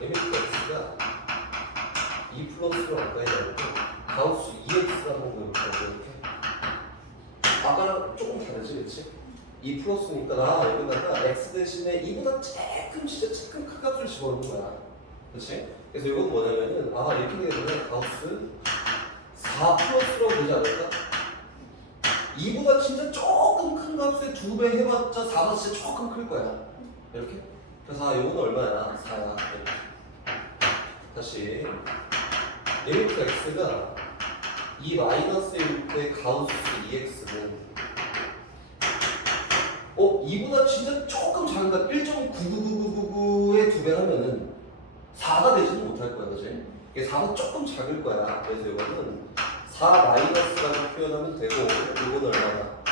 리미트 x가 2 플러스로 가까이 나오고 가우스 2x라는 거 이렇게 아까랑 조금 다르지, 그치? 2 플러스니까 나 여기다가 x 대신에 2보다 조금 큰 값을 집어넣는 거야, 그치? 그래서 이건 뭐냐면은 이렇게 되면 가우스 4 플러스라고 되지 않을까? 2보다 진짜 조금 큰 값에 2배 해봤자 4가 진짜 조금 클 거야, 이렇게. 그래서 이건 얼마야? 4야. 다시 리미트 x가 2 마이너스일 때 가우스 2x는 2보다 진짜 조금 작은 값 1.99999의 2배 하면은 4가 되지는 못할 거야, 그지? 이게 4가 조금 작을 거야. 그래서 이거는 4 마이너스라고 표현하면 되고 이거는 얼마나?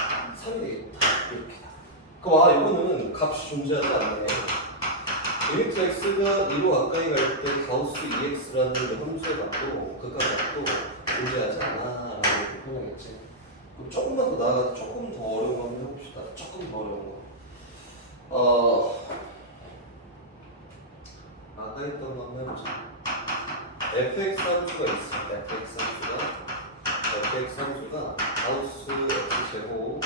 3이 되겠다. 이렇게. 이거는 값이 존재하지 않네. 리미트 x가 2로 가까이 갈 때 가우스 2x라는 함수의 값도 그 값도 존재하지 않아 라고 이렇게 표현하겠지. 그럼 조금만 더 나아가서 조금 더 어려운 거 한번 해봅시다. 조금 더 어려운 거. 아까 했던 거 한번 해보자. fx 함수가 있어. fx 함수가 가우스 x제곱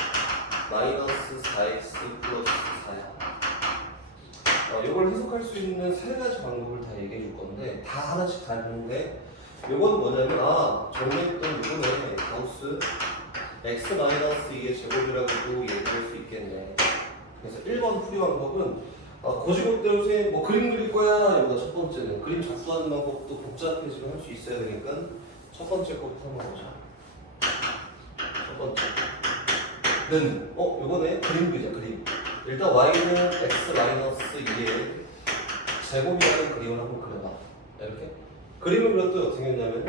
마이너스 4x 플러스 4야. 이걸 해석할 수 있는 세 가지 방법을 다 얘기해 줄 건데 다 하나씩 다 했는데 이건 뭐냐면 정리했던 이번에 가우스 x 마이너스 2의 제곱이라고도 얘기할 수 있겠네. 그래서 1번 풀이 방법은 고지고대로 선생님 뭐 그림 그릴 거야. 여기가 첫 번째는 그림 작성하는 방법도 복잡해지면 할 수 있어야 되니까 첫 번째 거부터 한번 보자. 첫 번째는 이번에 그림 그리자. 그림. 일단 y는 x 마이너스 2의 제곱이라는 그림을 한번 그려봐. 이렇게 그림을 그렸더니 어떻게 했냐면은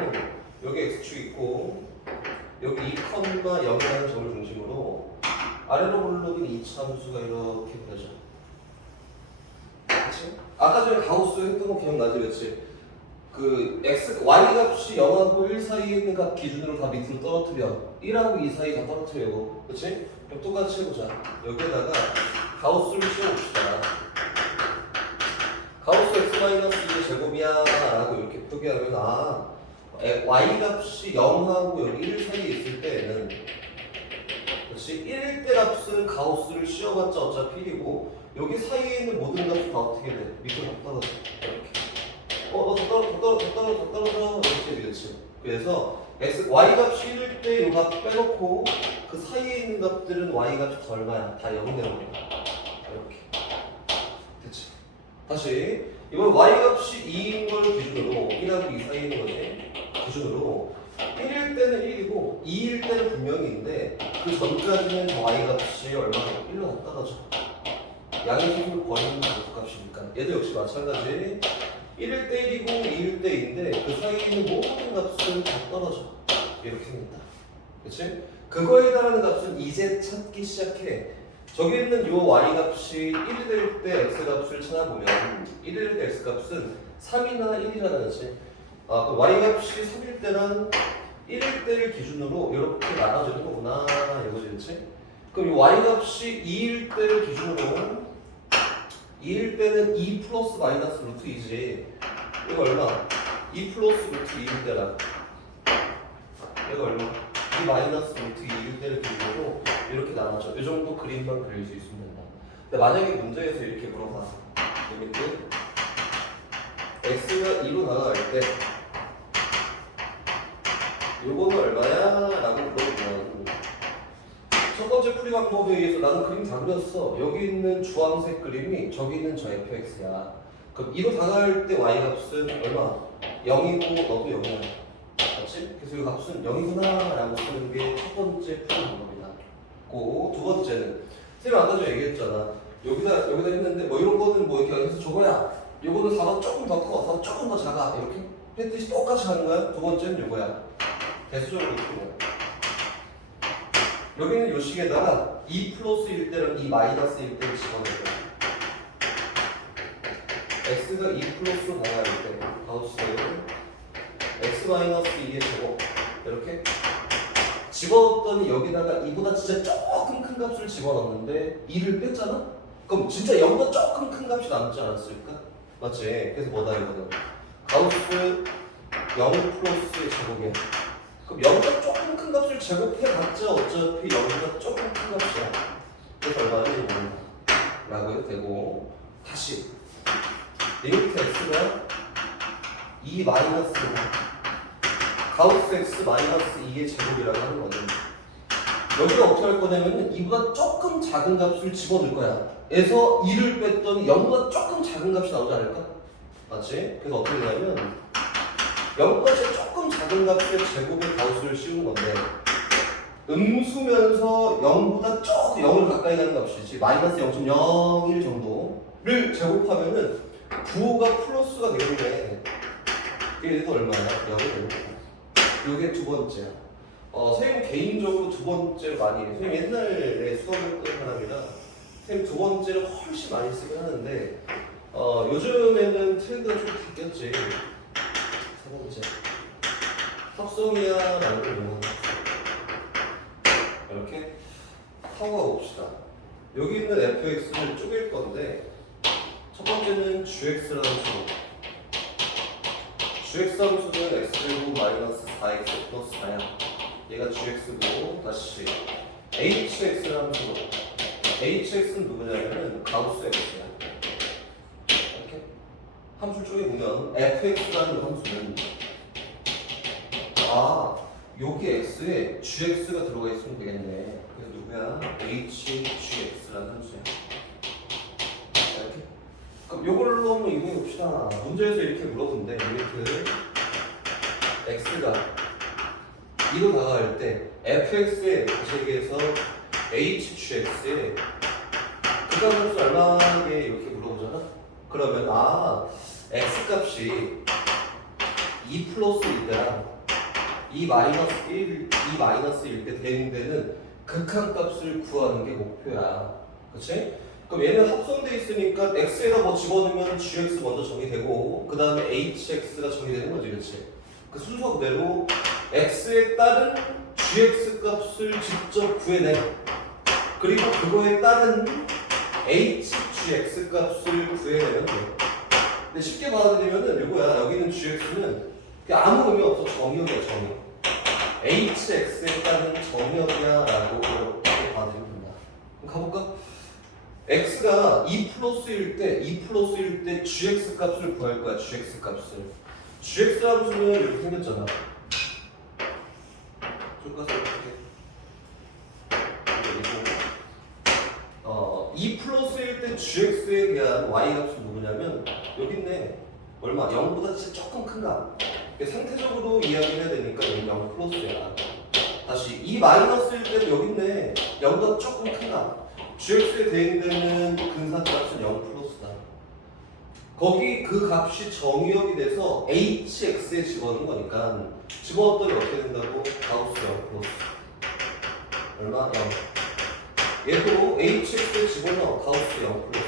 여기 x축 있고 여기 2,0이라는 점을 중심으로 아래로 올라오긴 2차 함수가 이렇게 그려져. 그치? 아까 전에 가우스 했던 거 기억나지? 그치? 그 y 값이 0하고 1 사이에 있는 값 기준으로 다 밑으로 떨어뜨려 1하고 2 사이 다 떨어뜨리고, 그치? 그럼 똑같이 해보자. 여기에다가 가우스를 씌워봅시다. 가우스 x-2의 제곱이야 라고 이렇게 표기하면 y 값이 0하고 여기 1 사이에 있을 때에는, 그렇지? 1일 때 값은 가우스를 씌워봤자 어차피 1이고 여기 사이에 있는 모든 값은 다 어떻게 돼? 밑으로 다 떨어져. 이렇게. 너 더 떨어져. 이렇게 되겠지. 그래서 y 값이 1일 때 이 값 빼놓고 그 사이에 있는 값들은 y 값이 더 얼마야? 다 0 되는 거야. 이렇게. 됐지? 다시 이번 y 값이 2인 걸 기준으로 1하고 2 사이에 있는 거지. 기준으로 1일 때는 1이고 2일 때는 분명히인데 그 전까지는 y 값이 얼마나 1로 다 떨어져. 양의 수를 버리는 값이니까 얘도 역시 마찬가지. 1일 때 1이고 2일 때 2인데 그 사이에 있는 모든 값은 다 떨어져. 이렇게 생긴다. 그치? 그거에 해당하는 값은 이제 찾기 시작해. 저기 있는 요 y 값이 1이 될 때 x 값을 찾아보면 1이 될 때 x 값은 3이나 1이라는 거지. 그 y 값이 3일 때랑 1일 때를 기준으로 이렇게 나눠지는 거구나 이거지, 그치? 그럼 이 y 값이 2일 때를 기준으로 2일 때는 2 플러스 마이너스 루트 2지. 이거 얼마? 2 플러스 루트 2일 때라. 이거 얼마? 2 마이너스 루트 2일 때를 기준으로 이렇게 나눠져. 이 정도 그림만 그릴 수 있으면 된다. 근데 만약에 문제에서 이렇게 물어봐. 리미트 x가 2로 다가갈 때 요거는 얼마야? 라고 물어보면 첫 번째 풀이 방법에 의해서 나는 그림 다 그렸어. 여기 있는 주황색 그림이 저기 있는 저 fx야. 그럼 2로 다가갈 때 y 값은 얼마? 0이고 너도 0이야. 맞지? 그래서 이 값은 0이구나 라고 쓰는 게 첫 번째 풀이 방법이다. 두 번째는 선생님 아까 전에 얘기했잖아. 여기다 했는데 뭐 이런 거는 뭐 이렇게 해서 저거야. 요거는 4번 조금 더 커, 4번 조금 더 작아. 이렇게 했듯이 똑같이 하는 거야. 두 번째는 요거야. 대수적으로 이렇게 거야. 여기는 요 식에다가 2 플러스일 때랑 2 마이너스일 때를 집어넣어요. x가 2 플러스로 나갈 때 가우스 x 마이너스 2의 제곱 이렇게 집어넣었더니 여기다가 2보다 진짜 조금 큰 값을 집어넣었는데 2를 뺐잖아? 그럼 진짜 0보다 조금 큰 값이 남지 않았을까? 맞지? 그래서 뭐다 이거는 가우스 0 플러스의 제곱이야. 그럼 0보다 조금 큰 값을 제곱해봤자 어차피 0보다 조금 큰 값이야. 그래서 얼마인지 모른다 라고 해도 되고, 다시 리미트 x가 2 마이너스 가우스 x 마이너스 2의 제곱이라고 하는 거는 여기가 어떻게 할 거냐면 2보다 조금 작은 값을 집어넣을 거야. 에서 2를 뺐더니 0보다 조금 작은 값이 나오지 않을까? 맞지? 그래서 어떻게 되냐면 0보다 조금 작은 값의 제곱의 가우스를 씌우는 건데, 음수면서 0보다 조금 0을 가까이 가는 값이지 마이너스 0.01 정도를 제곱하면은 부호가 플러스가 되겠네. 이게 또 얼마야? 0이 되고. 이게 두 번째야. 선생님 개인적으로 두 번째를 많이 해요. 선생님 옛날에 수업을 했던 사람이라 선생님 두 번째를 훨씬 많이 쓰긴 하는데, 요즘에는 트렌드가 좀 바뀌었지. 세 번째 합성이야라는 걸 용어는 이렇게 타고 가봅시다. 여기 있는 fx를 쪼갤 건데, 첫 번째는 gx라는 수. gx 함수는 x제곱 마이너스 4x 플러스 4야. 얘가 gx고, 다시 hx 함수. hx는 누구냐면은 가우스 x야. 이렇게 함수를 쪼개보면 fx라는 함수는 여기 x에 gx가 들어가 있으면 되겠네. 그래서 누구야? hgx라는 함수야. 이렇게. 그럼 요걸로 한번 이용해 봅시다. 문제에서 이렇게 물어본대. 리미트 x가 2로 다가갈 때 fx의 제기에서 hgx에 극한함수 얼마게 이렇게 물어보잖아. 그러면 x 값이 2 플러스일 때랑 2 마이너스일 때 대응되는 극한값을 구하는 게 목표야. 그치? 그럼 얘는 합성돼 있으니까 x에다 뭐 집어넣으면 gx 먼저 정의되고, 그 다음에 hx가 정의되는 거지. 그치? 그 순서 그대로 x에 따른 gx 값을 직접 구해내. 그리고 그거에 따른 hgx 값을 구해내면 돼. 근데 쉽게 받아들이면은 이거야. 여기는 gx는 아무 의미 없어. 정의역이야, 정의. hx에 따른 정의역이야 라고 이렇게 받아들이면 된다. 그럼 가볼까? x가 2 플러스일 때 gx 값을 구할 거야. gx 값을. gx 함수는 이렇게 생겼잖아. 줄까? 이렇게 2 플러스일 때 gx에 대한 y 값은 누구냐면 여기 있네. 얼마? 0보다 진짜 조금 큰 값. 상태적으로 이야기를 해야 되니까 여기 0 플러스야. 다시 2 마이너스일 때도 여기 있네. 0보다 조금 큰 값. gx에 대응되는 근사값은 0 플러스다. 거기 그 값이 정의역이 돼서 hx에 집어넣는 거니까 집어넣었더니 어떻게 된다고? 가우스 0 플러스. 얼마? 0. 얘도 hx에 집어넣어. 가우스 0 플러스.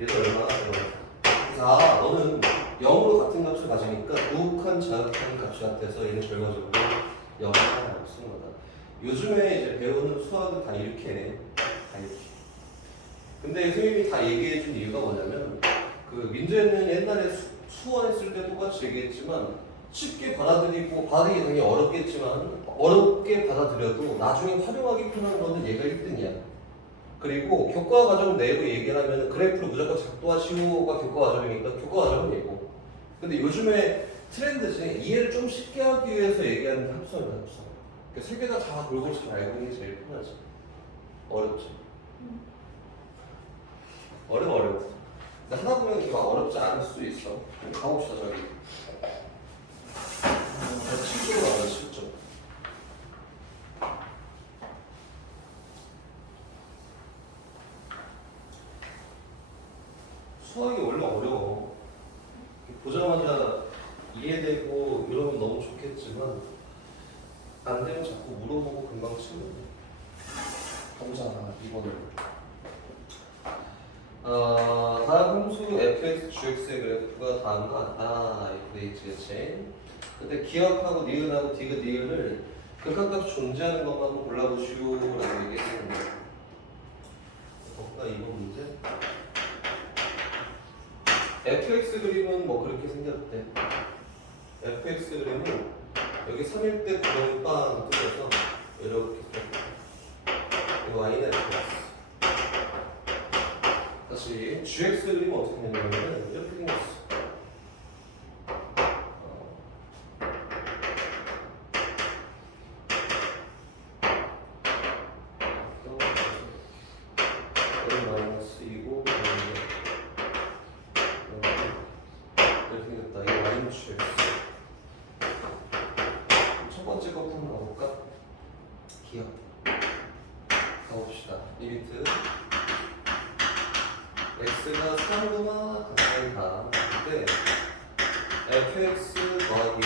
얘도 얼마? 0. 자, 너는 0으로 같은 값을 가지니까 우극한 자극한 값이 같아서 얘는 결과적으로 0을 쓰는 거다. 요즘에 이제 배우는 수학은 다 이렇게 해. 다 이렇게. 근데 선생님이 다 얘기해 준 이유가 뭐냐면, 그 민재는 옛날에 수원했을 때 똑같이 얘기했지만 쉽게 받아들이기 당연히 어렵겠지만 어렵게 받아들여도 나중에 활용하기 편한 거는 얘가 1등이야. 그리고 교과 과정 내부 얘기를 하면 그래프를 무조건 작도하시오가 교과 과정이니까 교과 과정은 얘고. 근데 요즘에 트렌드지, 이해를 좀 쉽게 하기 위해서 얘기하는 게 합성이다, 합성. 그러니까 세 개가 다 골고루 잘 알고 있는 게 제일 편하지. 어렵지. 어려워. 근데 하다 보면 이게 막 어렵지 않을 수도 있어. 가봅시다, 저기. 7쪽으로 나가자, 7쪽. 수학이 원래 어려워. 보자마자 이해되고 이러면 너무 좋겠지만 안 되면 자꾸 물어보고 금방 치면 가보자. 2번을. 다음 함수 fx, gx의 그래프가 다음과 같다. 이렇게 돼 있지, 그치? 근데 기억하고 니은하고 디귿, 니은을 극한값 존재하는 것만 한번 골라보시오라고 얘기했는데, 볼까? 2번 문제. fx 그림은 뭐 그렇게 생겼대. fx 그림은 여기 3일 때 구멍이 빵 뚫려서 이렇게 이 y는 fx. 다시 gx 그림은 어떻게 생겼냐면 이렇게 생겼어. 첫 번째 거부터 한번 가볼까? 기억. 가봅시다. 리미트 x가 3보다 가까이 가. 그때 fx 더하기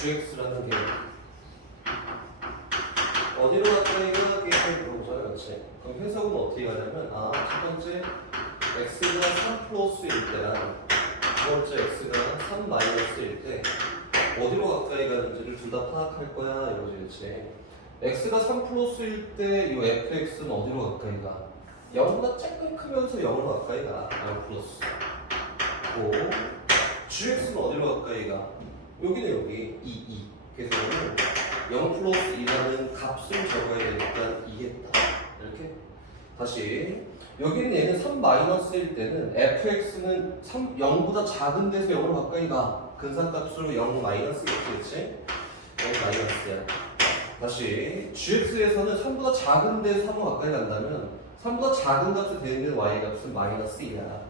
gx라는 게 어디로 가까이가 게임을 물어보자. 그렇지. 그럼 해석은 어떻게 가냐면 첫 번째 x가 3 플러스일 때랑 두 번째 x가 3 마이너스일 때 어디로 가까이 가는지를 둘 다 파악할 거야 이거지. 그렇지. x가 3 플러스일 때 이 fx는 어디로 가까이 가? 0보다 조금 크면서 0으로 가까이 가. 0 플러스. 고 gx는 어디로 가까이 가? 여기네 여기 2. 그래서 0 플러스 2라는 값을 적어야 되니까 2겠다. 이렇게. 다시 여기는 얘는 3 마이너스일 때는 fx는 0보다 작은 데서 0으로 가까이 가. 근사값으로 0 마이너스겠지, 그치? 0 마이너스야. 다시 gx에서는 3보다 작은 데 3으로 가까이 간다면 3보다 작은 값이 되는 y값은 마이너스 2야.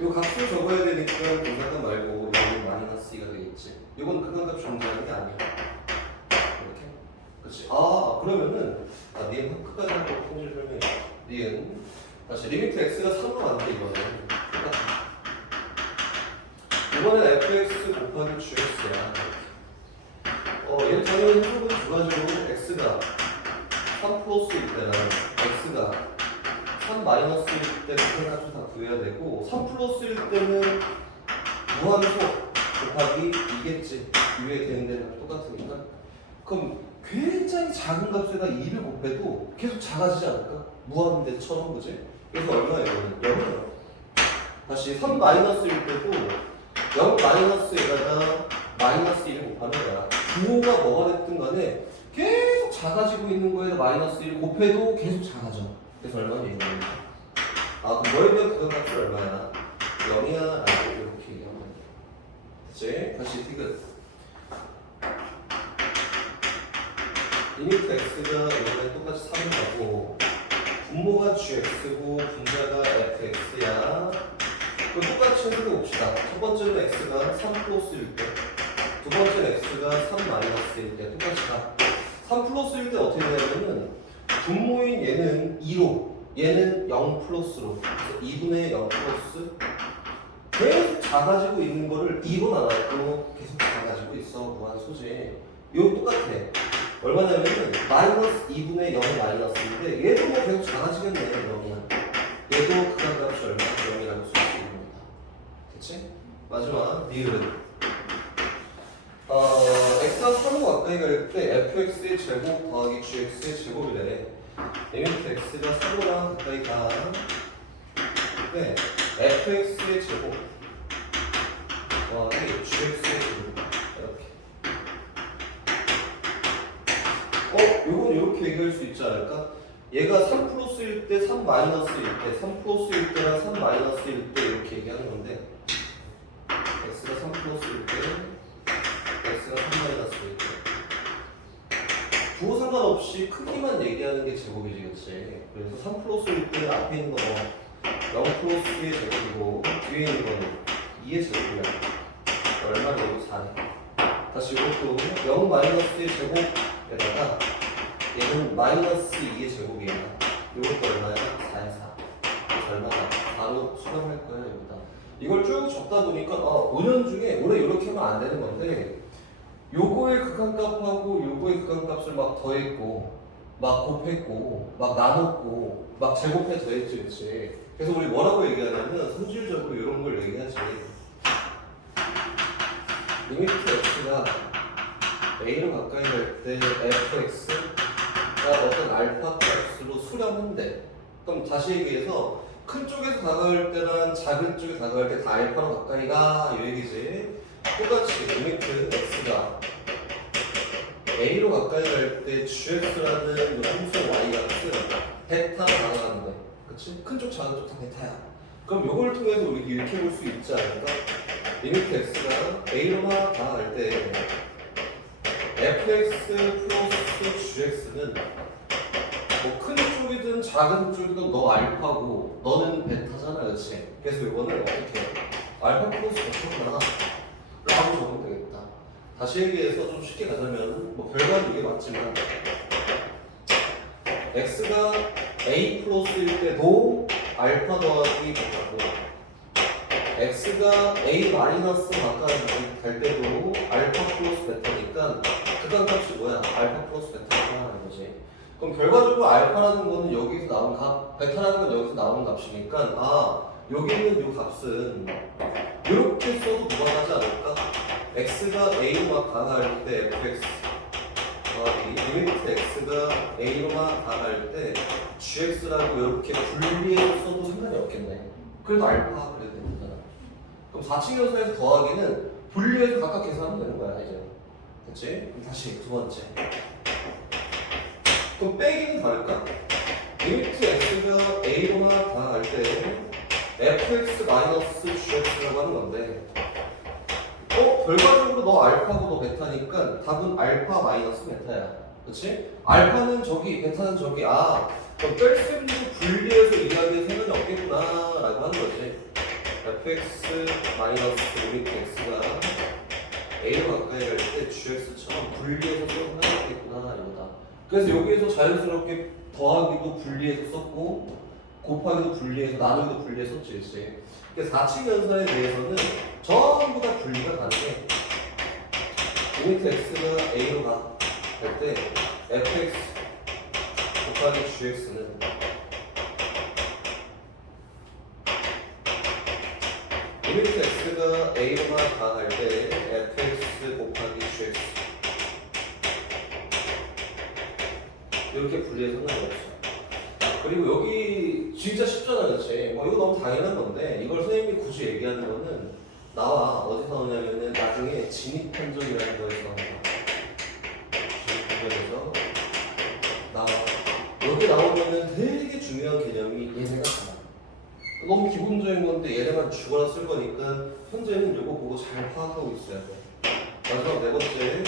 이 값을 적어야 되니까 근사값 말고 0이 마이너스 2가 되겠지. 이건 극한값 존재하는 게 아니야. 이렇게. 그치? 그러면은 니은 끝까지 한번 통질 설명해. 니은 다시 리미트 x가 3으로 가는데 이거는 이번엔 fx 곱하기 gx야. 얘는 당연히 해석은 두 가지로 x가 3 플러스일 때랑 x가 3 마이너스일 때 극한값을 다 구해야 되고 3 플러스일 때는 무한소 곱하기 2겠지. 위에 되는 데는 똑같으니까. 그럼 굉장히 작은 값에다 2를 곱해도 계속 작아지지 않을까? 무한대처럼, 그지? 그래서 얼마예요? 0이에요. 다시 3 마이너스일 때도 0 마이너스에다가 마이너스 1을 곱하는 거야. 부호가 뭐가 됐든 간에 계속 작아지고 있는 거에다 마이너스 1을 곱해도 계속 작아져. 그래서 얼마나 얘기하는 거야? 그럼 뭐에 대한 극한값이 얼마야? 0이야? 라고 이렇게 얘기하면 돼. 그치? 다시 디귿. 리미트 x가 이번에 똑같이 3을 가고 분모가 gx고 분자가 fx야. 그럼 똑같이 해석해 봅시다. 첫 번째는 x가 3 플러스일 때, 두 번째는 x가 3 마이너스일 때 똑같이 가. 3 플러스일 때 어떻게 되냐면은 분모인 얘는 2로, 얘는 0 플러스로. 그래서 2분의 0 플러스 계속 작아지고 있는 거를 2로 나눠도 계속 작아지고 있어. 무한소지. 이거 똑같아. 얼마냐면은 마이너스 2분의 0 마이너스인데 얘도 뭐 계속 작아지겠네. 0이야. 얘도 극한값이 얼마? 0이라고 쓸 수 있는 겁니다. 그치? 마지막 니은 x가 3로 가까이 갈 때 fx의 제곱 더하기 gx의 제곱이래. 리미트 x가 3보다 가까이 가 때 fx의 제곱 더하기 gx의 제곱 이렇게. 요건 이렇게 얘기할 수 있지 않을까? 얘가 3 플러스일 때, 3 마이너스일 때, 3 플러스일 때랑 3 마이너스일 때 이렇게 얘기하는 건데 x가 3 플러스일 때, x가 3 마이너스일 때 부호 상관없이 크기만 얘기하는 게 제곱이지, 그치? 그래서 3 플러스일 때 앞에 있는 거 0 플러스의 제곱이고 뒤에 있는 거는 2의 제곱이야. 얼마나 여기 4네. 다시 이것도 0 마이너스의 제곱에다가 얘는 마이너스 2의 제곱이야. 이것도 얼마야? 4야 4. 얼마나? 바로 수렴할 거야 여기다. 이걸 쭉 적다 보니까 은연중에 원래 이렇게 하면 안 되는 건데 요거의 극한값하고 요거의 극한값을 막 더했고 막 곱했고 막 나눴고 막 제곱해 더했지, 그치? 그래서 우리 뭐라고 얘기하냐면 성질적으로 이런 걸 얘기하지. 리미트 x가 a로 가까이 갈 때 fx가 어떤 알파 값으로 수렴한대. 그럼 다시 얘기해서 큰 쪽에서 다가갈 때랑 작은 쪽에 다가갈 때 다 알파로 가까이 가, 이 얘기지. 똑같이 리미트 x가 a로 가까이 갈 때 gx라는 함수 y값은 베타로 다가가는 거야. 그치? 큰 쪽, 작은 쪽 다 베타야. 그럼 요걸 통해서 우리 이렇게 볼 수 있지 않을까? 리미트 x가 a로만 다가갈 때 fx 플러스 gx는 뭐 큰 쪽이든 작은 쪽이든 너 알파고 너는 베타잖아, 그렇지? 그래서 이거는 어떻게 해? 알파 플러스 베타구나 라고 적으면 되겠다. 다시 얘기해서 좀 쉽게 가자면 뭐 결과는 이게 맞지만 x가 a 플러스일 때도 알파 더하기 베타고 x가 a 마이너스 가까이 갈 때도 알파 플러스 베타니까 극한값이 뭐야? 알파 플러스 베타구나 이거지. 그럼 결과적으로 알파라는 거는 여기서 나온 값, 베타라는 건 여기서 나온 값이니까 아 여기 있는 이 값은 이렇게 써도 무방하지 않을까? x가 a로만 다가갈 때 fx 더하기 리미트 x가 a로만 다가갈 때 gx라고 이렇게 분리해서 써도 상관이 없겠네. 그래도 알파 그래도 되잖아. 그럼 4층 연산에서 더하기는 분리해서 각각 계산하면 되는 거야 이제. 됐지? 그럼 다시 두 번째. 그럼 빼기는 다를까? 리미트 x가 a로만 다가갈 때 fx 마이너스 gx라고 하는 건데 결과적으로 너 알파고 너 베타니까 답은 알파 마이너스 베타야. 그치? 알파는 저기 베타는 저기 그럼 뺄셈도 분리해서 이야기할 생각이 없겠구나 라고 하는 거지. fx 마이너스 리미트 x가 a로 가까이 갈 때 gx처럼 분리해서 써도 하겠구나 이거다. 그래서 여기에서 자연스럽게 더하기도 분리해서 썼고 곱하기도 분리해서 나누기도 분리해서 썼지. 그치? 그래서 4층 연산에 대해서는 전부 다 분리가 가능해. 리미트 x가 a로 갈 때 fx 곱하기 gx는 리미트 x가 a로만 다갈 때 fx 곱하기 gx 이렇게 분리해서 상관이 없어. 그리고 여기 진짜 쉽잖아, 그렇지? 이거 너무 당연한 건데 이걸 선생님이 굳이 얘기하는 거는 나와 어디서 나오냐면은 나중에 진입 판정이라는 거에서 나온다. 진입 판정에서 나와. 여기 나오면은 되게 중요한 개념이 얘네가 다 너무 기본적인 건데 얘네만 죽어라 쓸 거니까 현재는 이거 보고 잘 파악하고 있어야 돼. 마지막 네 번째.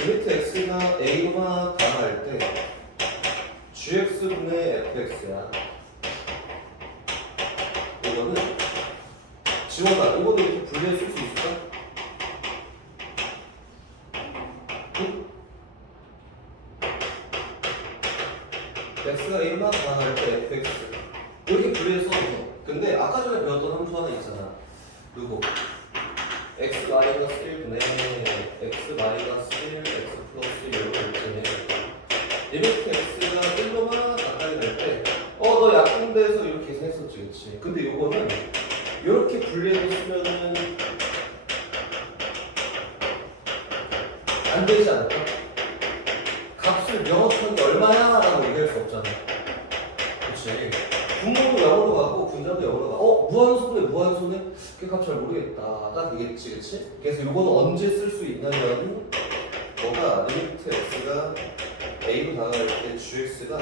리미트 x가 a로만 다가갈 때 gx분의 fx야. 이거는 지원아, 이거는 이렇게 분리해 쓸 수 있을까? 응? x가 a로만 다가갈 때 fx 이렇게 분리해 써도 돼. 근데 아까 전에 배웠던 함수 하나 있잖아. 누구? x 마이너스 1분의 x 마이너스 1 x 플러스 1 이렇게 있잖아요. 리미트 x가 1로만 가까이 갈 때 너 약분돼서 이렇게 계산했었지, 그치? 근데 요거는 이렇게 분리해서 쓰면은 안 되지 않을까? 값을 명확하게 얼마야? 라고 얘기할 수 없잖아. 그치? 분모도 영어로 가고 분자도 영어로 가. 무한소네 무한소네? 그 값 잘 모르겠다. 딱 되겠지, 그치? 그래서 이거는 언제 쓸 수 있냐면 뭐가 리미트 x가 a로 다가갈 때 gx가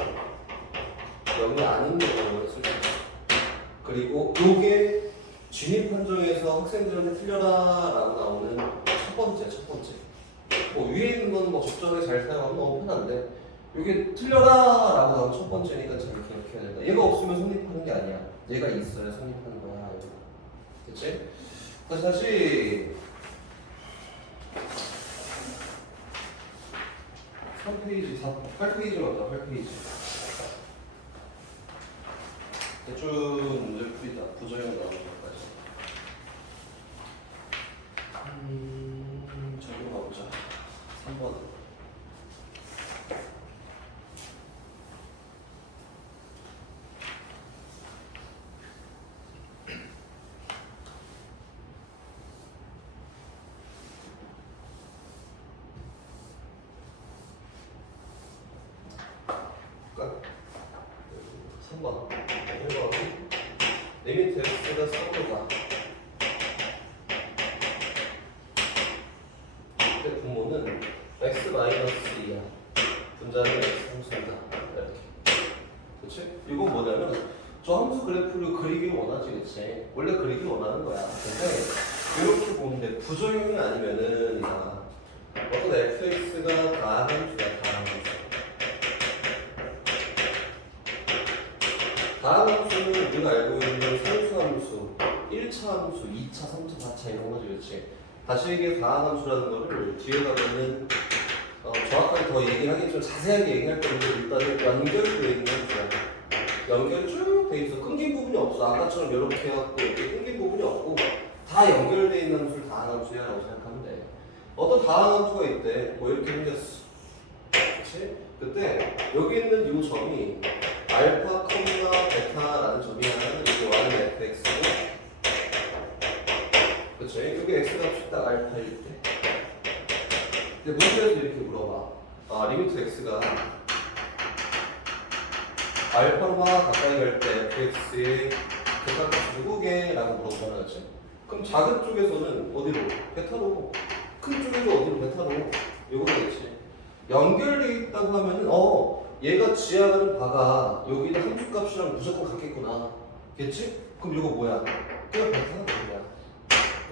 0이 아닌 경우를 쓸 수 있어. 그리고 요게 진입 판정에서 학생들한테 틀려라 라고 나오는 첫 번째. 뭐 위에 있는 거는 뭐 적절하게 잘 사용하면 너무 편한데 이게 틀려라 라고 나오는 첫 번째니까 잘 기억해야 된다. 얘가 없으면 성립하는 게 아니야. 얘가 있어야 성립하는 거야. 됐지? 다시 3페이지, 8페이지 맞다. 8페이지. 대충 문제를 풀이다. 부정형 나오는 것까지. 저기로 가보자. 3번. 볼까? 3번 1번 리미트 x가 3으로 가. 그때 분모는 x-2야. 분자는 x 함수이다. 이렇게. 그치? 이건 뭐냐면 저 함수 그래프를 그리길 원하지, 그치? 원래 그리길 원하는 거야. 근데 이렇게 보면 돼. 부정형이 아니면은 어떤 fx가 다함수야, 다함수. 다함수는 우리가 알고 있는 상수함수, 1차 함수, 2차, 3차, 4차 이런 거지, 그치? 다시 얘기해 다함수라는 거를 뒤에 가면은 정확하게 더 얘기를 하겠지만 자세하게 얘기할 건데 일단은 연결되어 있는 함수야. 연결이 쭉 돼 있어. 끊긴 부분이 없어. 아까처럼 이렇게 해갖고 이렇게 끊긴 부분이 없고 다 연결되어 있는 함수를 다함수야 라고 생각하면 돼. 어떤 다함수가 있대. 뭐 이렇게 생겼어. 그치? 그때 여기 있는 이 점이 알파, 베타라는 점이야. 이게 y는 fx고 그치? 여기 x 값이 딱 알파일 때 근데 문제에서 이렇게 물어봐. 리미트 x가 알파로 가까이 갈 때 fx의 베타값이 누구게? 라고 물어보잖아, 그치? 그럼 작은 쪽에서는 어디로? 베타로. 큰 쪽에서 어디로? 베타로. 이거겠지. 연결되어 있다고 하면은 얘가 지향하는 바가 여기는 함수값이랑 무조건 같겠구나. 겠지? 그럼 이거 뭐야? 그냥 베타는 뭐야?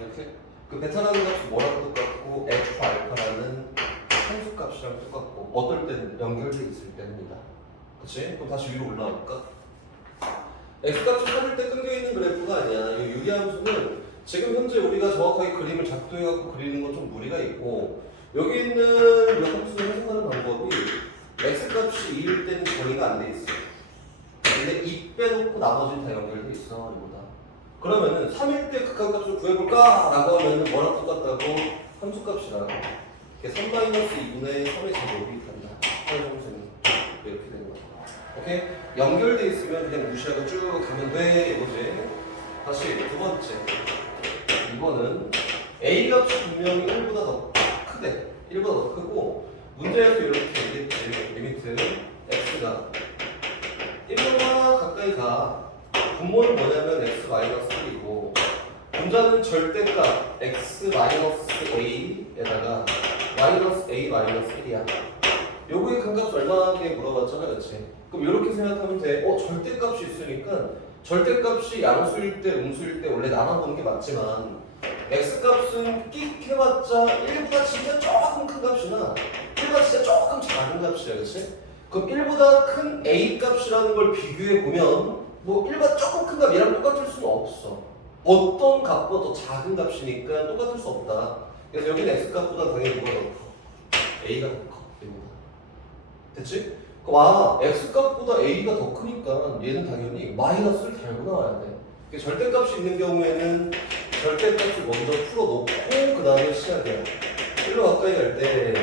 이렇게. 그 베타라는 값이 뭐랑 똑같고 f 알파라는 함수값이랑 똑같고 어떨 때는 연결되어 있을 때입니다. 그치? 그럼 다시 위로 올라올까? x값이 찾을 때 끊겨있는 그래프가 아니야. 이 유리함수는 지금 현재 우리가 정확하게 그림을 작도해갖고 그리는 건 좀 무리가 있고 여기 있는 이 함수를 해석하는 방법이 x값이 2일 때는 정의가 안 돼 있어. 근데 2 빼놓고 나머지는 다 연결돼 있어. 이거다. 그러면은 3일 때 극한값을 구해볼까? 라고 하면은 뭐랑 똑같다고? 함수값이랑 3-2분의 3의 제곱이 된다. 활용성이 이렇게 되는 거야. 오케이? 연결돼 있으면 그냥 무시하고 쭉 가면 돼. 이거지. 다시 두 번째. 이거는 a 값이 분명히 1보다 더 크대. 1보다 더 크고 문제에서 이렇게 얘기했지. 리미트 x가 1보다 가까이 가. 분모는 뭐냐면 x-1이고 분자는 절대값 x-a에다가 -a-1이야. 요거의 간값 얼마게 물어봤잖아, 그렇지? 그럼 이렇게 생각하면 돼. 절대값이 있으니까 절대값이 양수일 때, 음수일 때 원래 나눠보는 게 맞지만 x값은 끽 해봤자 1보다 진짜 조금 큰 값이나 1보다 진짜 조금 작은 값이야, 그렇지? 그럼 1보다 큰 a 값이라는 걸 비교해 보면 뭐 1보다 조금 큰 값 얘랑 똑같을 수는 없어. 어떤 값보다 더 작은 값이니까 똑같을 수 없다. 그래서 여기는 x값보다 당연히 뭐가 더 커? a가 더 커. 됐지? 그럼 x값보다 a가 더 크니까 얘는 당연히 마이너스를 달고 나와야 돼. 절대값이 있는 경우에는 절대값을 먼저 풀어놓고 그 다음에 시작해요. 1로 가까이 갈 때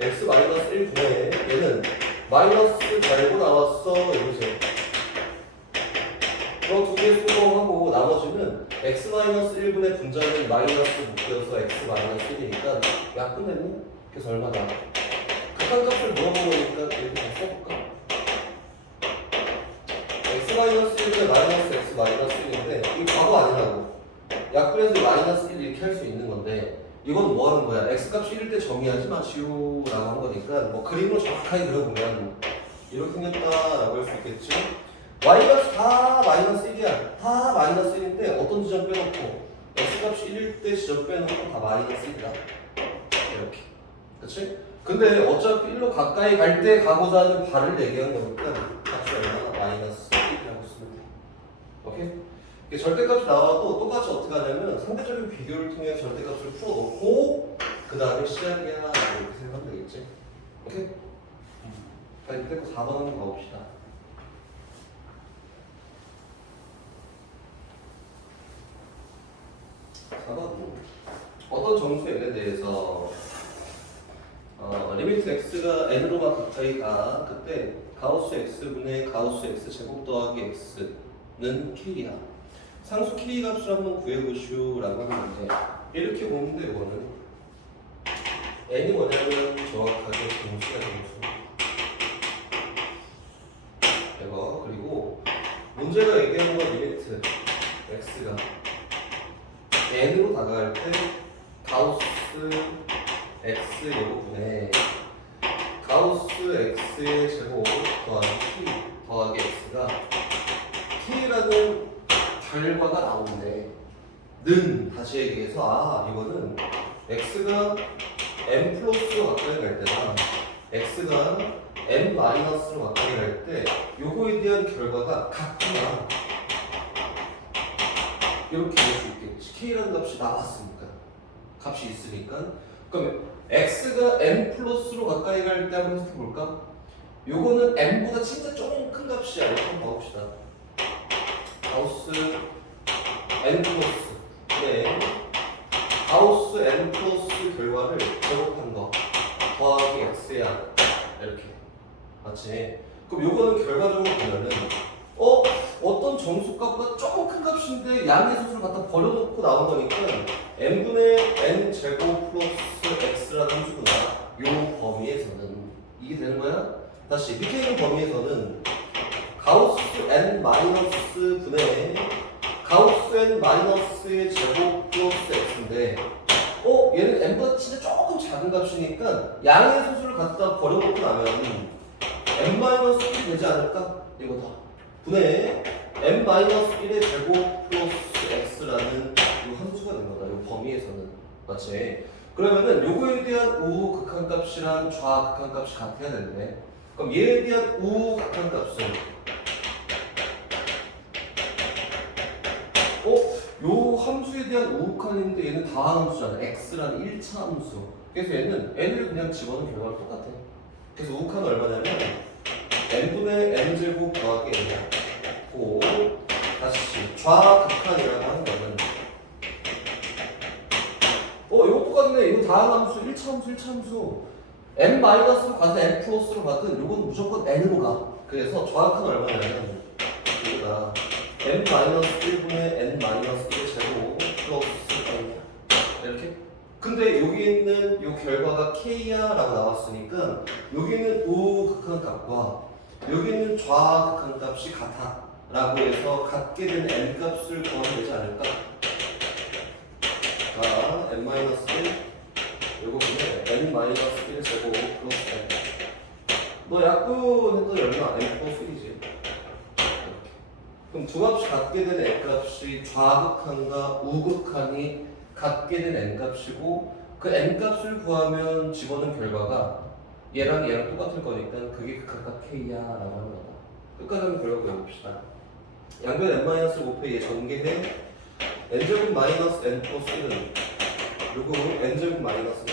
x-1 분의 얘는 마이너스 달고 나왔어. 이거지. 그럼 두 개 수정하고 나머지는 x-1분의 분자는 마이너스 묶여서 x-1이니까 야 끝냈니? 그래서 얼마다? 극한값을 물어보니까 이렇게 다 써볼까? x-1분의 마이너스 x-1인데 이거 과거 아니라고. 약분해서 마이너스 1 이렇게 할 수 있는 건데 이건 뭐 하는 거야? x값이 1일 때 정의하지 마시오 라고 한 거니까 뭐 그림으로 정확하게 그려보면 이렇게 생겼다라고 할 수 있겠지. y값이 다 마이너스 1이야. 다 마이너스 1인데 어떤 지점 빼놓고 x값이 1일 때 지점 빼놓고 다 마이너스 1이다. 이렇게. 그치? 근데 어차피 1로 가까이 갈 때 가고자 하는 바를 얘기한 거니까 값이 얼마나 마이너스 1이라고 쓰면 돼. 오케이? 절대값이 나와도 똑같이 어떻게 하냐면 상대적인 비교를 통해 절대값을 풀어놓고 그 다음에 시작이야 이렇게 생각하면 되겠지. 오케이? 자, 이때 거 4번 한번 가봅시다. 4번 어떤 정수 n에 대해서 리미트 x가 n으로만 가까이 가 그때 가우스 x분의 가우스 x 제곱 더하기 x는 k야. 상수 k 값을 한번 구해보시오 라고 하는 건데 이렇게 보면 돼. 이거는 n이 뭐냐면 정확하게 정수야. 정수 이거. 그리고 문제가 얘기하는 건 리미트 x가 n으로 다가갈 때 가우스 x 요분에 가우스 x의 제곱 더하기 t 더하기 x가 t라는 결과가 나오는데 는 다시 얘기해서 이거는 x가 m 플러스로 가까이 갈 때나 x가 m 마이너스로 가까이 갈 때 요거에 대한 결과가 같구나 이렇게 볼 수 있겠지. k라는 값이 나왔으니까 값이 있으니까 그러면 x가 m 플러스로 가까이 갈 때 한번 생각해 볼까? 요거는 m보다 진짜 조금 큰 값이야. 이렇게 한번 봐봅시다. 가우스 n 플러스 네 가우스 n 플러스 결과를 제곱한 거 더하기 x야 이렇게 맞지? 그럼 요거는 결과적으로 보면은 어떤 정수값보다 조금 큰 값인데 양의 수를 갖다 버려놓고 나온 거니까 n분의 n 제곱 플러스 x라는 함수구나. 요 범위에서는 이게 되는 거야? 다시 밑에 있는 범위에서는 가우스 n 마이너스 분의 가우스 n 마이너스의 제곱 플러스 x인데 얘는 n보다 진짜 조금 작은 값이니까 양의 수를 갖다 버려놓고 나면 n 마이너스 1이 되지 않을까? 이거다. 분의 n-1의 제곱 플러스 x라는 이 함수가 된 거다. 이 범위에서는. 맞지? 그러면은 요거에 대한 우호 극한값이랑 좌 극한값이 같아야 되는데 그럼 얘에 대한 우호 극한값은 요 함수에 대한 우극한인데 얘는 다함수잖아. x라는 1차 함수. 그래서 얘는 n을 그냥 집어넣은 결과랑 똑같아. 그래서 우극한은 얼마냐면 n분의 n제곱 더하기 n이야. 고 다시 좌극한이라고 하는 거는 이거 똑같네. 이거 다함수 1차 함수 1차 함수 n 마이너스로 가든 n 플러스로 가든 이건 무조건 n으로 가. 그래서 좌극한은 얼마냐면 이거다. n-1분의 n-1의 제곱 플러스 n 이렇게. 근데 여기 있는 이 결과가 k야 라고 나왔으니까 여기 있는 우극한값과 여기 있는 좌극한값이 같아 라고 해서 같게 된 n 값을 구하면 되지 않을까? 자, n-1 요거 보면 n-1 제곱 플러스 n 너 약분 했더니 얼마? n 플러스 1이지. 그럼 두 값이 같게 된 n 값이 좌극한과 우극한이 같게 된 n 값이고 그 n 값을 구하면 집어넣은 결과가 얘랑 똑같을 거니까 그게 극한값 k야 라고 하는 거다. 끝까지 한번 결과 보여봅시다. 양변 n-을 곱해 얘 전개해 n제곱 마이너스 n 플러스 1은 그리고 n제곱 마이너스 1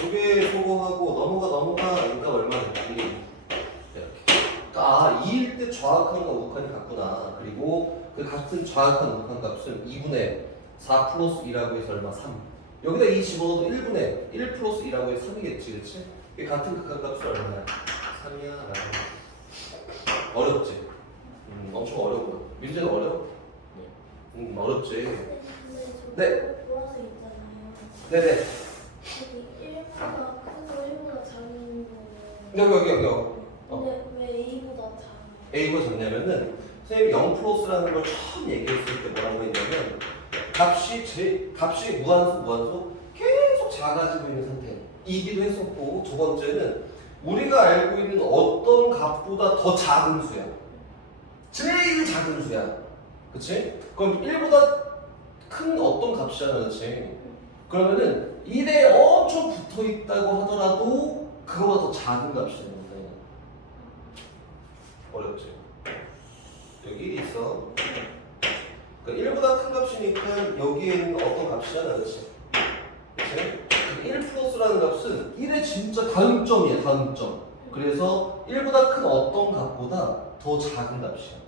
두 개 소거하고 넘어가 그러니까 얼마 됐지? 이렇게. 2일 때 좌극한과 우극한이 같구나. 그리고 그 같은 좌극한 우극한 값은 2분의 4 플러스 2라고 해서 얼마? 3. 여기다 2 집어넣어도 1분의 1 플러스 2라고 해서 3이겠지, 그치? 이게 같은 극한 값은 얼마야? 3이야 라고. 어렵지? 엄청 어려워. 민재는 어려워? 네. 어렵지? 네. 보라색 있잖아요. 네네. 여기 1보다 크고 1보다 작은 거. 여기. 근데 왜 A보다 작은 A가 작냐면은 선생님이 0 플러스라는 걸 처음 얘기했을 때 뭐라고 했냐면 값이 무한소 계속 작아지고 있는 상태이기도 했었고 두 번째는 우리가 알고 있는 어떤 값보다 더 작은 수야. 제일 작은 수야. 그치? 그럼 1보다 큰 어떤 값이잖아, 그치? 그러면은 1에 엄청 붙어 있다고 하더라도 그거보다 더 작은 값이 되는 거야. 어렵지? 여기 1이 있어. 그러니까 1보다 큰 값이니까 여기에는 어떤 값이잖아, 그치? 그치? 1 플러스라는 값은 1의 진짜 다음 점이야, 다음 점. 그래서 1보다 큰 어떤 값보다 더 작은 값이야.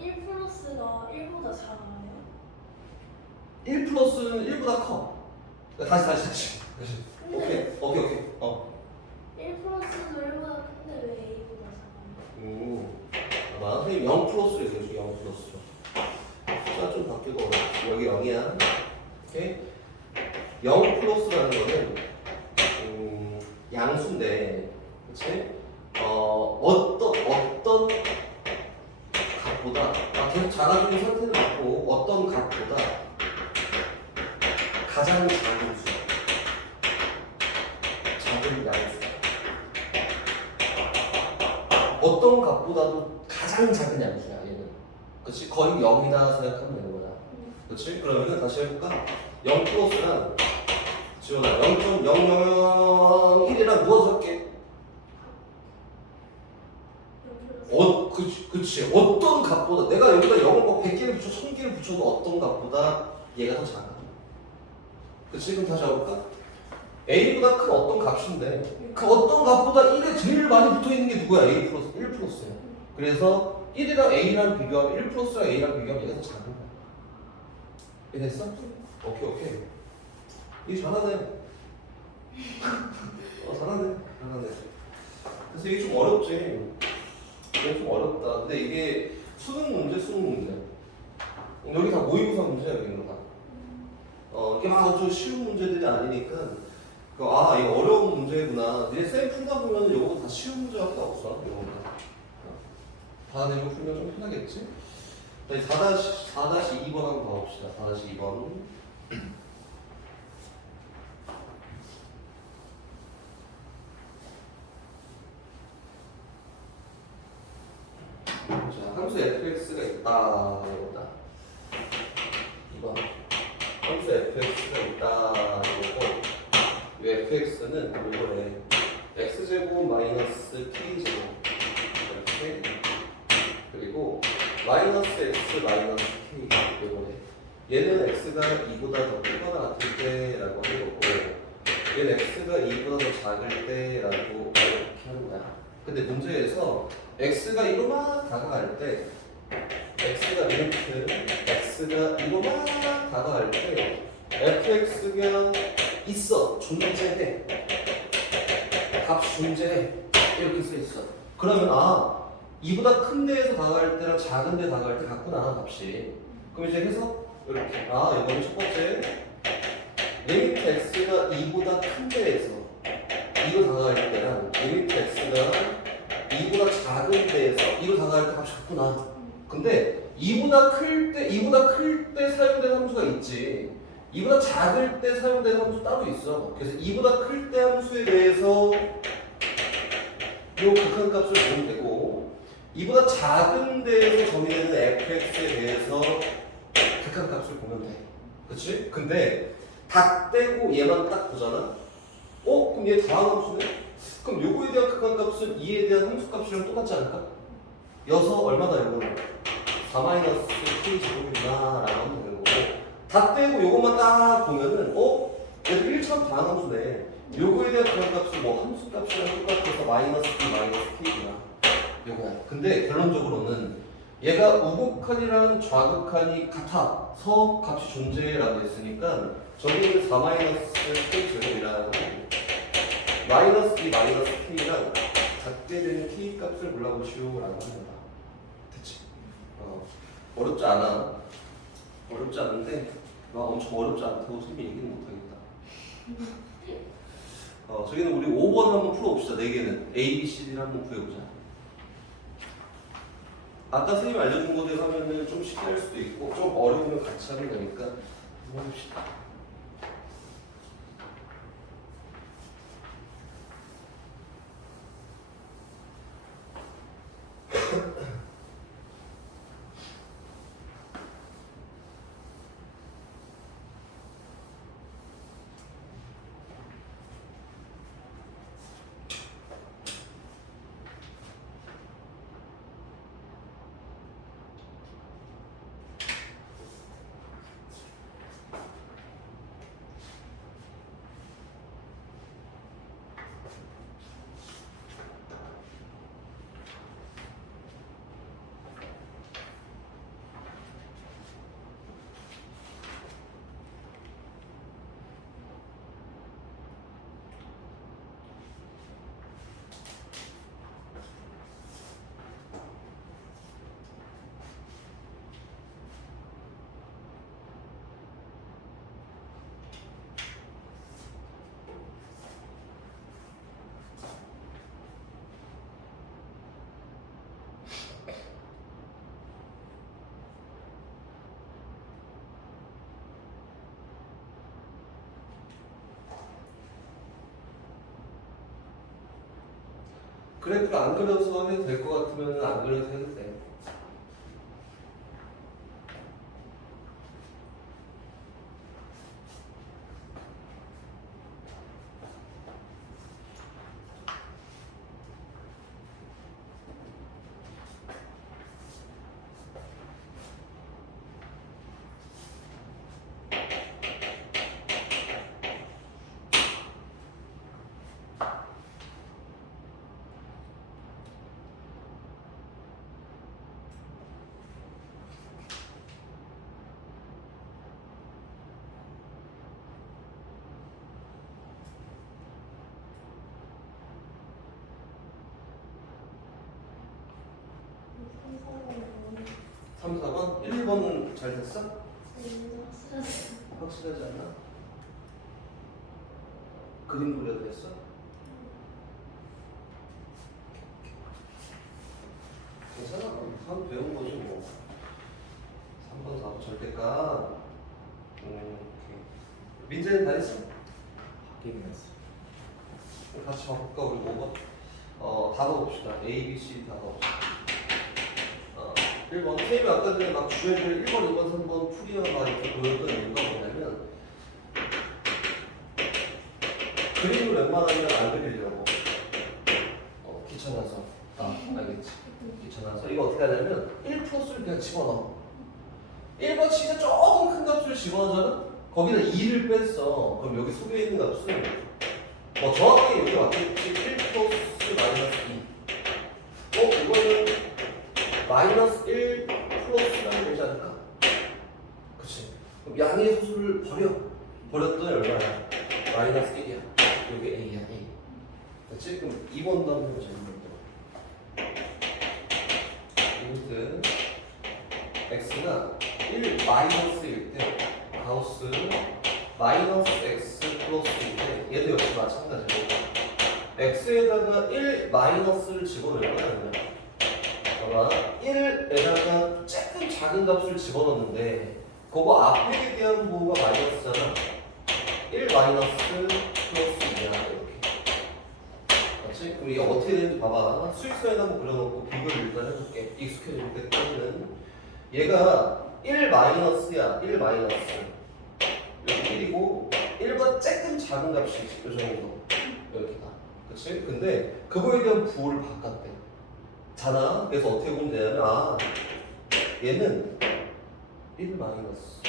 1 플러스가 1보다 작아요? 1 플러스는 1보다 커. 다시. 근데 오케이. 1 플러스도 1보다 큰데 왜 A보다 작아요? 아마 선생님 0 플러스로 얘기해줘. 0 플러스로. 숫자 좀 바뀌고 어렵지. 여기 0이야. 오케이? 0 플러스라는 거는 양수인데, 그치? 가장 작은 수. 작은 양수. 어떤 값보다도 가장 작은 양수야 얘는. 그렇지? 거의 0이다 생각하면 되는 거야. 그렇지? 그러면은 다시 해볼까? 0 플러스랑 지원아 0.001이랑 누워서 할게. 그치. 어떤 값보다 내가 여기다 0을 뭐 100개를 붙여 1000개를 붙여도 어떤 값보다 얘가 더 작아. 그치? 그럼 다시 해볼까? A보다 큰 어떤 값인데 그 어떤 값보다 1에 제일 많이 붙어있는 게 누구야? A 플러스 1 플러스야. 그래서 1이랑 A랑 비교하면 1 플러스랑 A랑 비교하면 얘가 더 작은 거야. 이해됐어? 오케이. 이게 잘하네. 잘하네. 그래서 이게 좀 어렵지. 이게 좀 어렵다. 근데 이게 수능 문제. 여기 다 모의고사 문제야, 여기는 다. 이게 막 좀 쉬운 문제들이 아니니까. 이거 어려운 문제구나. 니네 쌤 풀다 보면 이거 다 쉬운 문제밖에 없어. 이거 다 내용 풀면 좀 편하겠지? 4-2번 한번 봐봅시다. 4-2번. 자, 함수 fx가 있다. 이거다. 2번. 함수 fx가 있다. 이거고, 이 fx는 이거래. x제곱 마이너스 t제곱. 이렇게. 그리고 마이너스 x 마이너스 k. 이거래. 얘는 x가 2보다 더 크거나 같을 때라고 하는 거고, 얘는 x가 2보다 더 작을 때라고 이렇게 하는 거야. 근데 문제에서 x가 1로만 다가갈 때 x가 이거만 다가갈 때 fx가 있어. 존재해. 값이 존재해. 이렇게 써있어. 그러면 2보다 큰 데에서 다가갈 때랑 작은 데 다가갈 때 같구나 값이. 그럼 이제 해서 이렇게 이거는 첫 번째 리미트 x가 2보다 큰 데에서 2로 다가갈 때랑 리미트 x가 2보다 작은 데에서 2로 다가갈 때 값이 같구나. 근데 2보다 클 때 사용되는 함수가 있지. 2보다 작을 때 사용되는 함수 따로 있어. 그래서 2보다 클 때 함수에 대해서 요 극한값을 보면 되고, 2보다 작은 데에서 정의되는 fx에 대해서 극한값을 보면 돼. 그치? 근데 다 떼고 얘만 딱 보잖아. 그럼 얘 다항함수네? 그럼 요거에 대한 극한값은 2에 대한 함수값이랑 똑같지 않을까? 여서 얼마나 이거는 4-k 제곱이구나 라고 하면 되는 거고, 다 떼고 요것만 딱 보면은 얘도 1차 다항함수네. 요거에 대한 극한값은 뭐 함수값이랑 똑같아서 마이너스 b 마이너스 k구나 요거야. 근데 결론적으로는 얘가 우극한이랑 좌극한이 같아서 값이 존재라고 했으니까 저기는 4-k 제곱이라는 마이너스 b 마이너스 k랑 같게 되는 k 값을 골라보시오 라고 합니다. 됐지? 어렵지 않아. 어렵지 않은데 엄청 어렵지 않다고 쌤이 얘기는 못하겠다. 저기는 우리 5번 한번 풀어봅시다. 4개는 A, B, C, D를 한번 구해보자. 아까 선생님이 알려준 거대로 하면은 좀 쉽게 할 수도 있고 좀 어려우면 같이 하면 되니까 한번 해봅시다. 그래프를 안 그려서 해도 될 것 같으면 안 그려서 해도 돼. 삼, 3, 4번? 1, 2번은 잘 됐어? 확실하지. 확실하지 않나? 그림 그려도 됐어? 괜찮아. 한 배운 거지 뭐. 3번, 4번 절대값. 오케이. 민재는 다 했어? 게임이었어. 같이 봐볼까? 우리 5번? 다 봐봅시다. A, B, C 다 봐봅시다. 1번. 쌤이 아까 전에 막 주제를 1번, 2번, 3번 풀이어가 이렇게 보였던 이유가 뭐냐면 그림을 웬만하면 안 그리려고. 귀찮아서. 알겠지. 귀찮아서. 이거 어떻게 하냐면 1+를 그냥 집어넣어. 1번 진짜 조금 큰 값을 집어넣잖아? 거기다 2를 뺐어. 그럼 여기 속에 있는 값은 정확하게 여기 왔겠지. 1 플러스 마이너스 2. 이거는 마이너스 1 플러스라면 되지 않을까? 그치? 그럼 양의 소수를 버렸더니 얼마야? 마이너스 1이야. 여기 A야, A. 그치? 그럼 2번도 한번 해보자. 2번도. 리미트 x가 1 마이너스일 때 가우스 마이너스 x 플러스일 때 얘도 역시 마찬가지고 x에다가 1 마이너스를 집어넣으면 봐봐 1에다가 조금 작은 값을 집어넣는데 그거 앞에 대한 부호가 마이너스잖아. 1 마이너스 플러스 2야 이렇게. 맞지? 그럼 이게 어떻게 되는지 봐봐. 수익선에 한번 그려놓고 비교를 일단 해줄게. 익숙해질 때까지는 얘가 1 마이너스야. 1 마이너스 여기 1이고 1보다 조금 작은 값이지. 이 정도 여기다. 그치? 근데 그거에 대한 부호를 바꿨대. 잖아. 그래서 어떻게 보면 되냐면 얘는 1 마이너스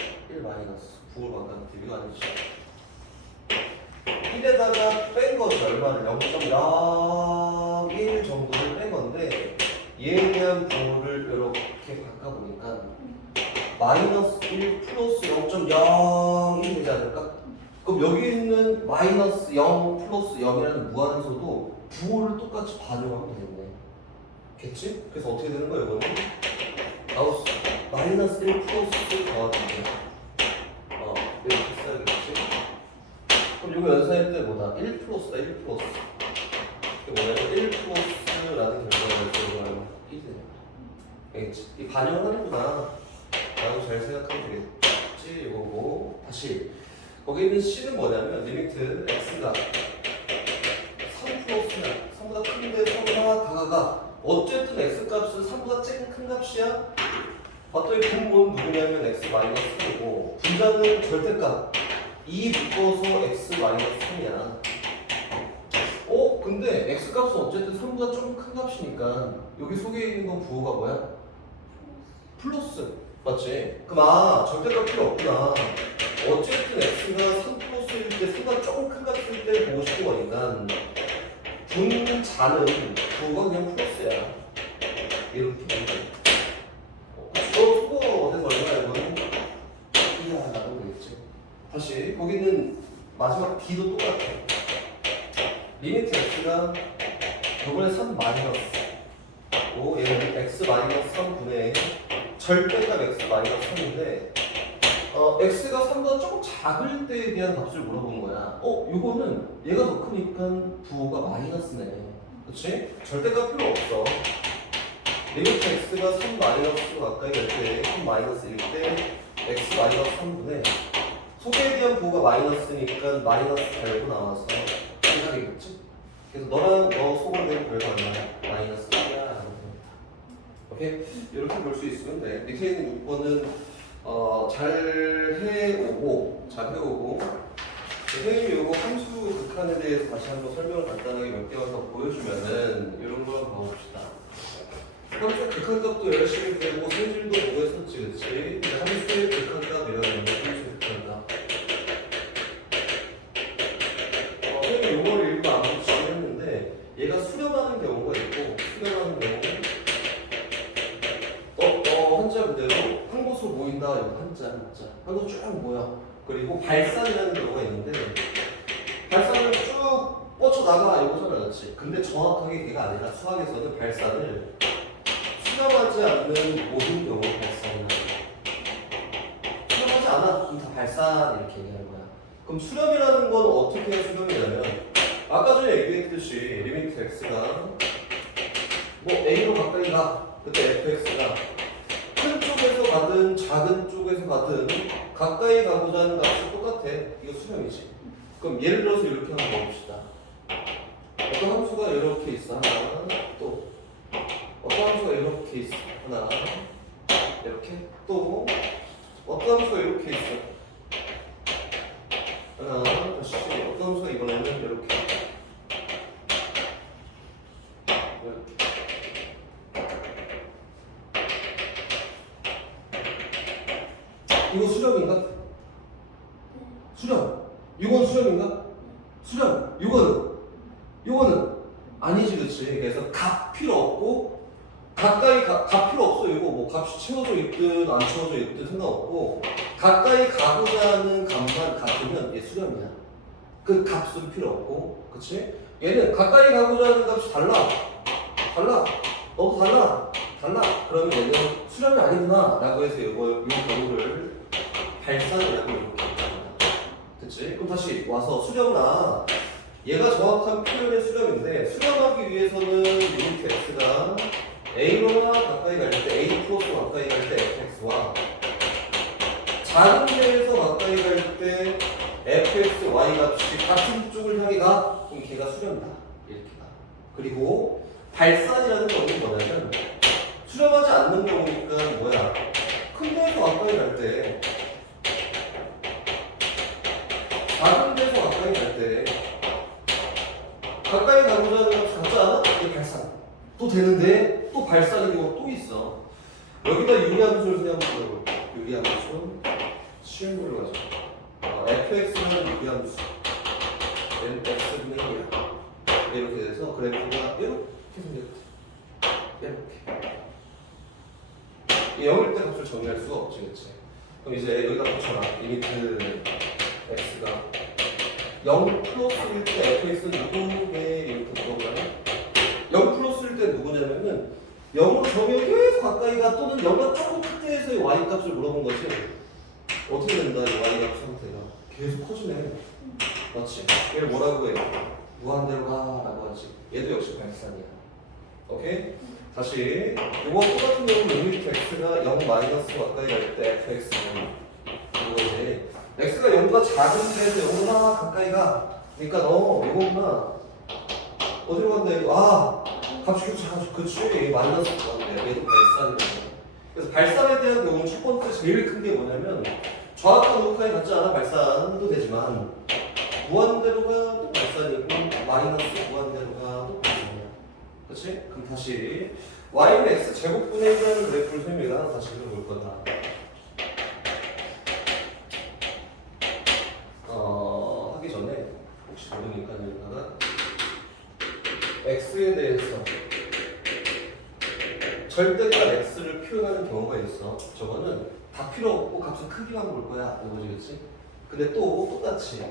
부호를 바꿨는데 이거 아니지. 1에다가 뺀 거죠. 얼마를 0.01 정도를 뺀 건데 얘에 대한 부호를 이렇게 바꿔보니까 마이너스 1 플러스 0.01 되지 않을까? 그럼 여기 있는 마이너스 0 플러스 0이라는 무한소도 부호를 똑같이 반영하면 되겠네. 겠지? 그래서 어떻게 되는 거야 이거는? 마이너스 1 플러스 더하기 이렇게 써야겠지? 그럼 이거 연산할 때 뭐다? 1 플러스다 1 플러스. 이게 뭐냐면 1 플러스라는 결과가 있어요. 1이 되는 거야. 알겠지? 이 반영하는구나 라고 잘 생각하면 되겠지? 이거고 다시 거기 있는 C는 뭐냐면 리미트 X가 3 플러스냐 3보다 큰데 3보다 다가가 어쨌든 X 값은 3보다 조금 큰 값이야. 봤더니 분모는 누구냐면 X 마이너스 3이고 분자는 절대값 2 묶어서 X 마이너스 3이야. 근데 X 값은 어쨌든 3보다 좀 큰 값이니까 여기 속에 있는 건 부호가 뭐야? 플러스. 맞지? 그럼 절대값 필요 없구나. 어쨌든 X가 3 플러스일 때 3보다 조금 큰 값일 때 보고 싶은 거니까 분자는 부호가 그냥 플러스야. 이렇게 되는 거야. 소거 어디서 얼마야 이거는? 이야 라고 되겠지. 다시 거기는 마지막 D도 똑같아. 리미트 X가 요번에 3 마이너스 얘는 X 마이너스 3분의 절대값 X 마이너스 3인데 X가 3보다 조금 작을 때에 대한 값을 물어본 거야. 요거는 얘가 더 크니까 부호가 마이너스네. 그치? 절대값 필요 없어. 리미트 X가 3 마이너스 가까이 될 때 3 마이너스일 때 X 마이너스 3분의 속에 대한 부호가 마이너스니까 마이너스 달고 나와서 생각이겠지? 그래서 너랑 너 속으로 된 결과 얼마야? 오케이? 이렇게 볼 수 있으면 돼. 밑에 있는 6번은 잘 해오고 선생님이 이거 함수 극한에 대해서 다시 한번 설명을 간단하게 몇 개만 더 보여주면은 이런 걸 봐봅시다. 함수 극한값도 열심히 배우고 성질도 보고 했었지, 그치? 근데 함수의 극한값 이라는 거, 함수 극한값. 선생님 요거를 일부 안 붙이긴 했는데 얘가 수렴하는 경우가 있고 수렴하는 경우 한자 그대로 한 곳으로 모인다. 이거 한자 한 곳 쭉 모여. 그리고 발산이라는 경우가 있는데 발산을 쭉 뻗쳐나가 이거잖아, 그렇지? 근데 정확하게 걔가 아니라 수학에서는 발산을 수렴하지 않는 모든 경우 발산이라는 거야. 수렴하지 않아? 그럼 다 발산 이렇게 얘기하는 거야. 그럼 수렴이라는 건 어떻게 해야 수렴이냐면 아까 전에 얘기했듯이 리미트 x가 뭐 a로 가까이 가. 그때 fx가 큰 쪽에서 가든 작은 쪽에서 가든 가까이 가고자 하는 값이 똑같아. 이거 수렴이지. 그럼 예를 들어서 이렇게 한번 봐봅시다. 어떤 함수가 이렇게 있어. 하나, 또 어떤 함수가 이렇게 있어. 하나, 이렇게 또 어떤 함수가 이렇게 있어. 하나, 다시 어떤 함수가 이번에는 이렇게. 이거 수렴인가? 수렴. 이건 수렴인가? 수렴. 이거는 아니지, 그치? 그래서 값 필요 없고 가까이 값 필요 없어. 이거 뭐 값이 채워져 있든 안 채워져 있든 상관없고 가까이 가고자 하는 값만 같으면 얘 수렴이야. 그 값은 필요 없고, 그치? 얘는 가까이 가고자 하는 값이 달라. 너도 달라. 그러면 얘는 수렴이 아니구나 라고 해서 이 경우를 발산이라고 이렇게 합니다. 됐지? 그럼 다시 와서 수렴나 얘가 정확한 표현의 수렴인데 수렴하기 위해서는 리미트 x가 a로나 가까이 갈 때 a 플러스 가까이 갈 때 fx와 작은 데에서 가까이 갈 때 fx, y 값이 같은 쪽을 향해 가. 그럼 걔가 수렴이다. 이렇게 가. 그리고 발산이라는 경우는 뭐냐면 수렴하지 않는 경우니까 뭐야? 큰 데에서 가까이 갈 때 작은 데서 가까이 갈 때 가까이 가고자 하는 값이 같지 않아? 이게 발산. 또 되는데 또 발산의 경우가 또 있어. 여기다 유리함수를 그냥 불러볼게. 유리함수 쉬운 걸로 가자. fx는 유리함수 x분의 1이야. 이렇게 돼서 그래프가 이렇게 생겼대. 이렇게. 0일 때 값을 정의할 수가 없지, 그치? 그럼 이제 여기다 붙여라. 리미트 x가 0 플러스일 때 fx는 누구게 이렇게 물어봐요. 0 플러스일 때 누구냐면은 0으로 점이 계속 가까이 가 또는 0과 조금 클 때에서의 y 값을 물어본 거지. 어떻게 된다, 이 y 값 상태가. 계속 커지네. 맞지? 얘를 뭐라고 해? 무한대로 가라고 하지. 얘도 역시 발산이야. 오케이? 다시 이거 똑같은 경우 리미트 x가 0 마이너스 가까이 갈 때 fx는 이거지. x가 0보다 작은 데에서 0보다 가까이 가. 그러니까 너 이거구나. 어디로 간다 이거. 값이 계속 작아져. 그치? 마이너스 가는데 얘도 발산이야. 그래서 발산에 대한 경우는 첫 번째 제일 큰 게 뭐냐면 정확한 녹화에 같지 않아. 발산도 되지만 무한대로가 또 발산이고 마이너스 무한대로가 또 발산이야. 그치? 그럼 다시 y는 x 제곱분의 1이라는 그래프를 설명해서 다시 그려볼 거다. 하기 전에 혹시 모르니까 여기다가 x에 대해서 절대값 x를 표현하는 경우가 있어. 저거는 다 필요 없고 값은 크기만 볼 거야. 이거지, 그치? 근데 또 똑같이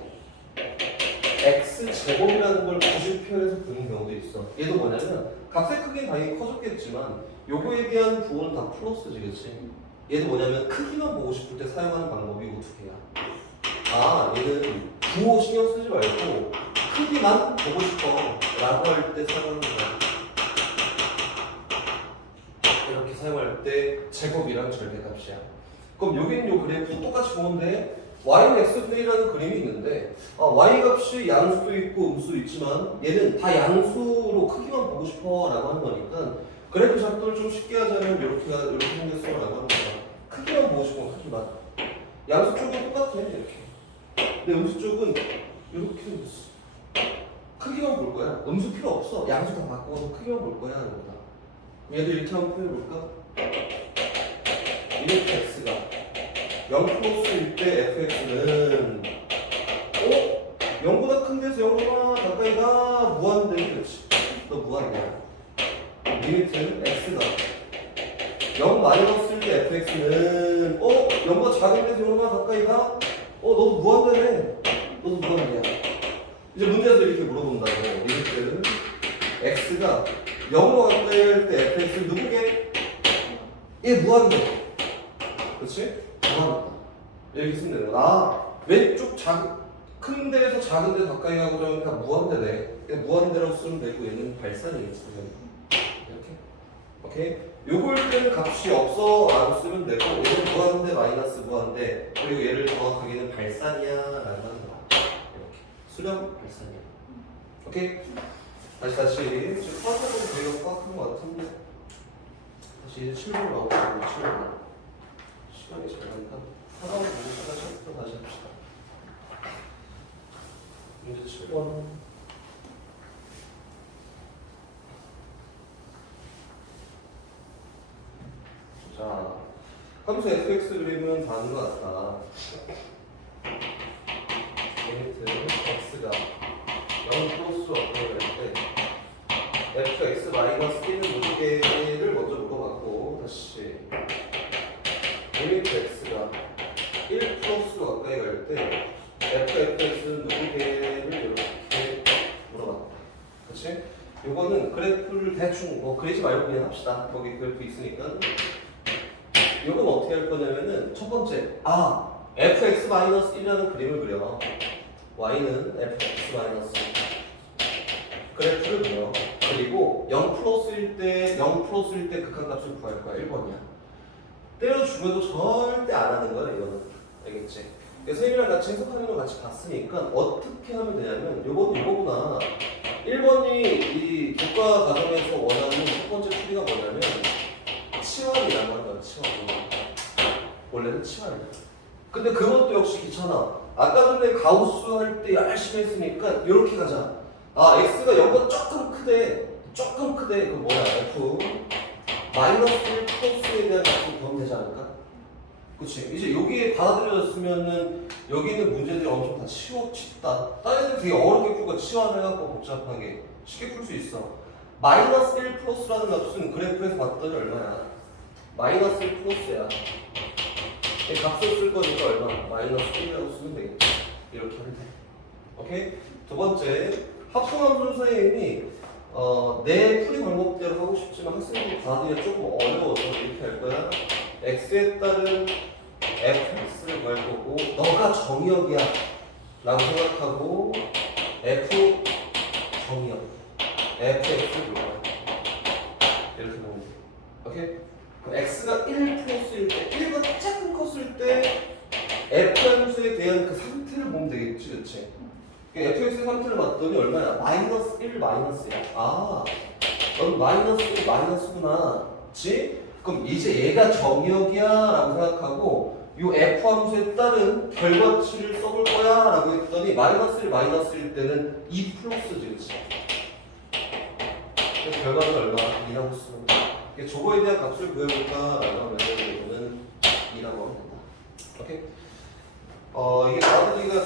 x 제곱이라는 걸 굳이 표현해서 보는 경우도 있어. 얘도 뭐냐면 값의 크기는 당연히 커졌겠지만 요거에 대한 부호는 다 플러스지, 그치? 얘도 뭐냐면 크기만 보고 싶을 때 사용하는 방법이 이거 두 개야. 얘는 부호 신경 쓰지 말고 크기만 보고 싶어 라고 할 때 사용하는 거야. 이렇게 사용할 때 제곱이랑 절대값이야. 그럼 여기는 요 그래프 똑같이 보는데 y는 x분의라는 그림이 있는데 y 값이 양수도 있고 음수도 있지만 얘는 다 양수로 크기만 보고 싶어 라고 하는 거니까 그래프 작도를 좀 쉽게 하자면 이렇게 생겼어라고 합니다. 크기만 보시고 크기만. 양수 쪽은 똑같아 이렇게. 근데 음수 쪽은 이렇게 생겼어. 크기만 볼 거야. 음수 필요 없어. 양수 다 바꿔서 크기만 볼 거야 하는 거다. 얘들 이렇게 한번 표현해 볼까? 이렇게 x가 0 플러스일 때 fx는 0보다 큰 데서 0보다 가까이가 무한대지, 그렇지? 너 무한대야. 리미트 x가 0 마이너스일 때 fx는 0보다 작은 데서 0보다 가까이가 너도 무한대네. 너도 무한대야. 이제 문제에서 이렇게 물어본다고. 리미트 x가 0으로 가까이일 때 fx는 누구게? 얘 무한대. 그렇지? 무한대. 이렇게 쓰면 되는 거야. 왼쪽 큰 데에서 작은 데 가까이 가고 그러니까 무한대네. 무한대라고 쓰면 되고 얘는 발산이겠지. 이렇게. 오케이? 요걸 때는 값이 없어 라고 쓰면 되고 얘는 무한대 마이너스 무한대 그리고 얘를 정확하게는 발산이야 라고 하는 거야. 이렇게. 수렴 발산이야. 오케이? 다시 지금 화학적으로 저희가 파악한 것 같은데 다시 이제 7번 나오고 7번 시간이 잘 간다. 하나만 보고 다시 합시다. 이제 7번 자, 함수 fx 그림은 다른 것 같다. 리미트 x가 0 플러스로 업데이트 할때 fx 마이너스 1은 무조개를 먼저 물어봤고 다시 리미트 x가 1 플러스로 가까이 갈 때 fx는 누구게를 이렇게 물어봤다. 그렇지? 요거는 그래프를 대충 그리지 말고 그냥 합시다. 거기 그래프 있으니까. 요건 어떻게 할 거냐면은 첫 번째 fx-1이라는 그림을 그려. y는 fx- 그래프를 그려. 그리고 0 플러스일 때 극한값을 구할 거야. 1번이야. 때려주면도 절대 안 하는 거야 이거는. 알겠지? 선생님이랑 같이 해석하는 걸 같이 봤으니까 어떻게 하면 되냐면 요거는 이거구나. 1번이 이 교과 과정에서 원하는 첫 번째 풀이가 뭐냐면 치환이라고 한다. 치환. 원래는 치환이야. 근데 그것도 역시 귀찮아. 아까 전에 가우스 할 때 열심히 했으니까 이렇게 가자. x가 0보다 조금 크대. 그 뭐야 f 마이너스 1 플러스에 대한 값을 구하면 되지 않을까? 그치? 이제 여기에 받아들여졌으면은 여기 있는 문제들이 엄청 다 쉽다. 다른 애들 되게 어렵게 풀고 치환해갖고 복잡하게 쉽게 풀 수 있어. 마이너스 1 플러스라는 값은 그래프에서 봤더니 얼마야? 마이너스 1 플러스야. 이 값을 쓸 거니까 얼마? 마이너스 1이라고 쓰면 되겠다. 이렇게 하면 돼. 오케이? 두 번째, 합성함수 선생님이 내 풀이 방법대로 하고 싶지만 학생들이 받아들이기가 조금 어려워서 이렇게 할 거야. x에 따른 fx를 구할 거고 너가 정의역이야 라고 생각하고 f 정의역 fx를 구할 이렇게 보면 돼. 오케이? 그럼 x가 1 플러스일 때 1보다 조금 컸을 때 f 함수에 대한 그 상태를 보면 되겠지, 그렇지? fx의 상태를 봤더니 얼마야? 마이너스 1 마이너스야. 넌 마이너스 1 마이너스구나. 그치? 그럼 이제 얘가 정의역이야 라고 생각하고 이 f 함수에 따른 결과치를 써볼 거야 라고 했더니 마이너스 1 마이너스일 때는 2 플러스지, 그치? 결과는 얼마? 2라고 쓰면 돼. 저거에 대한 값을 구해볼까 라고 하면 이거는 2라고 하면 된다. 오케이? 이게 받아들이기가